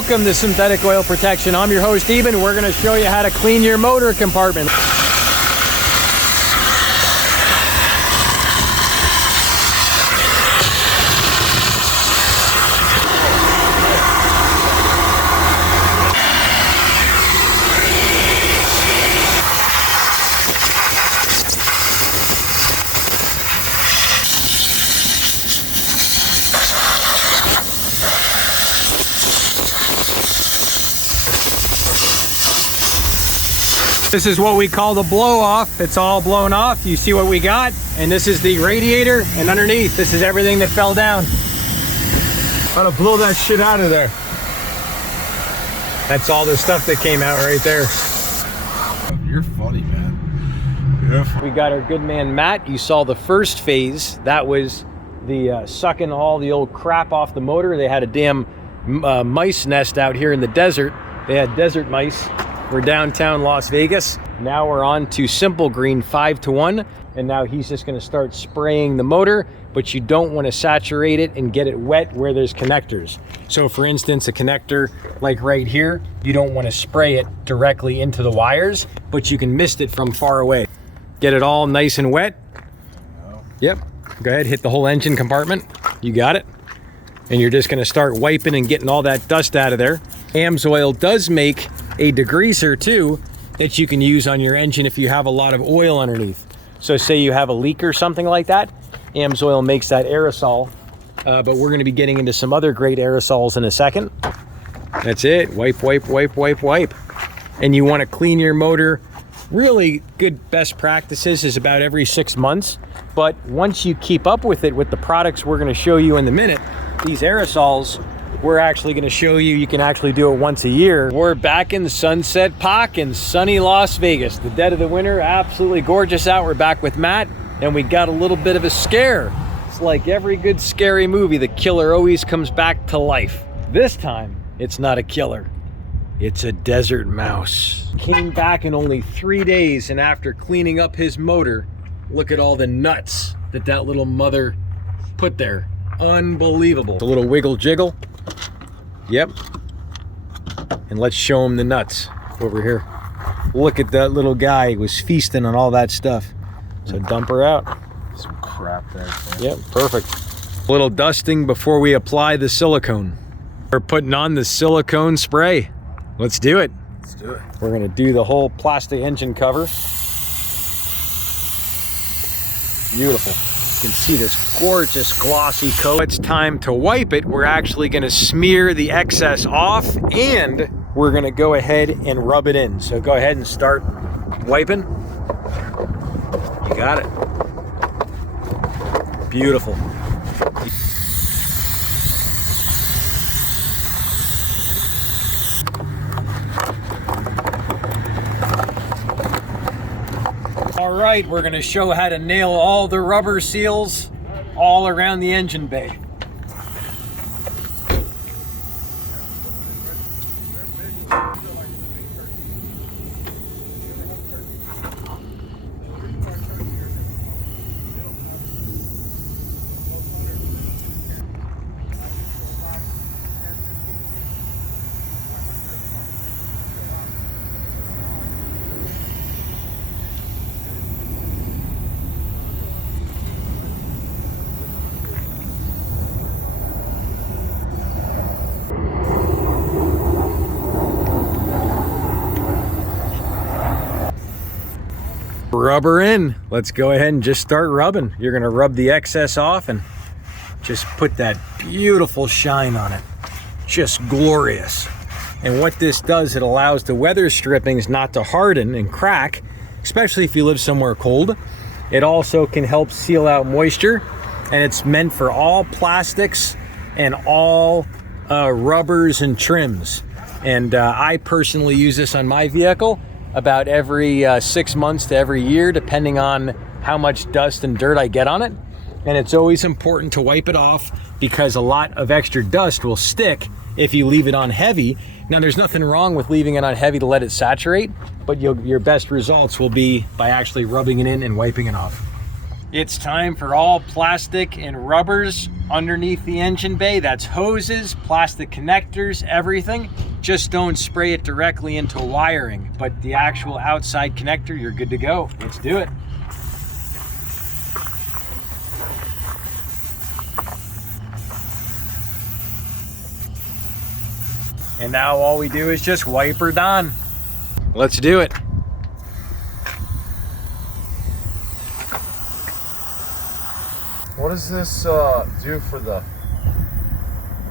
Welcome to Synthetic Oil Protection. I'm your host, Eben. We're going to show you how to clean your motor compartment. This is what we call the blow off. It's all blown off. You see what we got? And this is the radiator, and underneath, this is everything that fell down. Gotta blow that shit out of there. That's all the stuff that came out right there. You're funny, man. You're funny. We got our good man, Matt. You saw the first phase. That was the sucking all the old crap off the motor. They had a damn mice nest out here in the desert. They had desert mice. We're downtown Las Vegas. Now we're on to Simple Green 5-to-1, and now he's just gonna start spraying the motor, but you don't wanna saturate it and get it wet where there's connectors. So for instance, a connector like right here, you don't wanna spray it directly into the wires, but you can mist it from far away. Get it all nice and wet. Yep, go ahead, hit the whole engine compartment. You got it. And you're just gonna start wiping and getting all that dust out of there. AMSOIL does make a degreaser too that you can use on your engine if you have a lot of oil underneath. So say you have a leak or something like that, AMSOIL makes that aerosol, but we're going to be getting into some other great aerosols in a second. That's it. Wipe, wipe, wipe, wipe, wipe. And you want to clean your motor. Really good best practices is about every 6 months, but once you keep up with it with the products we're going to show you in a minute, these aerosols, we're actually going to show you can actually do it once a year. We're back in Sunset Park in sunny Las Vegas. The dead of the winter, absolutely gorgeous out. We're back with Matt, and we got a little bit of a scare. It's like every good scary movie, the killer always comes back to life. This time, it's not a killer. It's a desert mouse. Came back in only 3 days, and after cleaning up his motor, look at all the nuts that little mother put there. Unbelievable. A little wiggle jiggle. Yep. And let's show him the nuts over here. Look at that little guy. He was feasting on all that stuff. So dump her out. Some crap there. Yep, perfect. A little dusting before we apply the silicone. We're putting on the silicone spray. Let's do it. Let's do it. We're gonna do the whole plastic engine cover. Beautiful. You can see this gorgeous glossy coat. It's time to wipe it. We're actually going to smear the excess off, and we're going to go ahead and rub it in. So go ahead and start wiping. You got it. Beautiful. All right, we're going to show how to nail all the rubber seals all around the engine bay. Rubber in. Let's go ahead and just start rubbing. You're going to rub the excess off and just put that beautiful shine on it. Just glorious. And what this does, it allows the weather strippings not to harden and crack, especially if you live somewhere cold. It also can help seal out moisture, and it's meant for all plastics and all rubbers and trims. And I personally use this on my vehicle about every 6 months to every year, depending on how much dust and dirt I get on it. And it's always important to wipe it off because a lot of extra dust will stick if you leave it on heavy. Now, there's nothing wrong with leaving it on heavy to let it saturate, but your best results will be by actually rubbing it in and wiping it off. It's time for all plastic and rubbers underneath the engine bay. That's hoses, plastic connectors, everything. Just don't spray it directly into wiring, but the actual outside connector, you're good to go. Let's do it. And now all we do is just wipe her down. Let's do it. What does this do for the?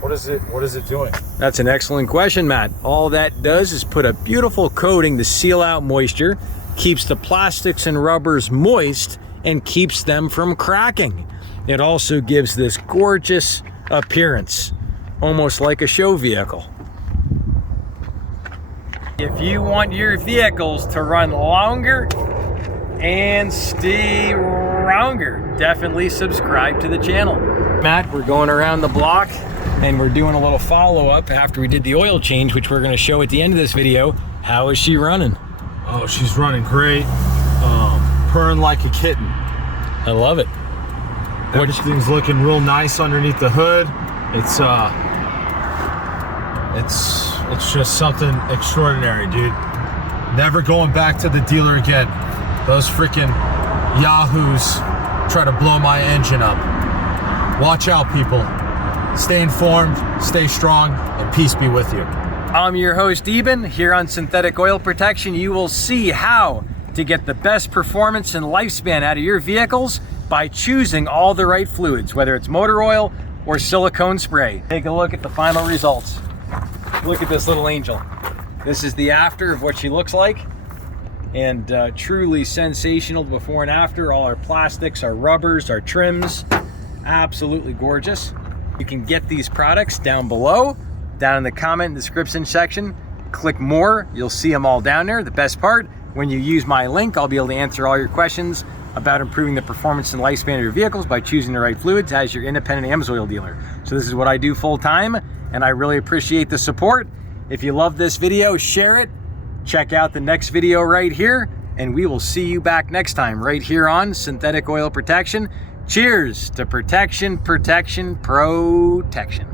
What is it doing? That's an excellent question, Matt. All that does is put a beautiful coating to seal out moisture, keeps the plastics and rubbers moist, and keeps them from cracking. It also gives this gorgeous appearance, almost like a show vehicle. If you want your vehicles to run longer and stay stronger, definitely subscribe to the channel. Matt, we're going around the block and we're doing a little follow-up after we did the oil change, which we're going to show at the end of this video. How is she running? Oh, she's running great. Purring like a kitten. I love it. Everything's looking real nice underneath the hood. It's just something extraordinary, dude. Never going back to the dealer again. Those freaking yahoos try to blow my engine up. Watch out, people. Stay informed, stay strong, and peace be with you. I'm your host, Eben. Here on Synthetic Oil Protection, you will see how to get the best performance and lifespan out of your vehicles by choosing all the right fluids, whether it's motor oil or silicone spray. Take a look at the final results. Look at this little angel. This is the after of what she looks like. And truly sensational before and after. All our plastics, our rubbers, our trims, absolutely gorgeous. You can get these products down below, down in the comment and description section. Click more, you'll see them all down there. The best part, when you use my link, I'll be able to answer all your questions about improving the performance and lifespan of your vehicles by choosing the right fluids as your independent AMSOIL dealer. So this is what I do full time, and I really appreciate the support. If you love this video, share it. Check out the next video right here, and we will see you back next time right here on Synthetic Oil Protection. Cheers to protection, protection, protection.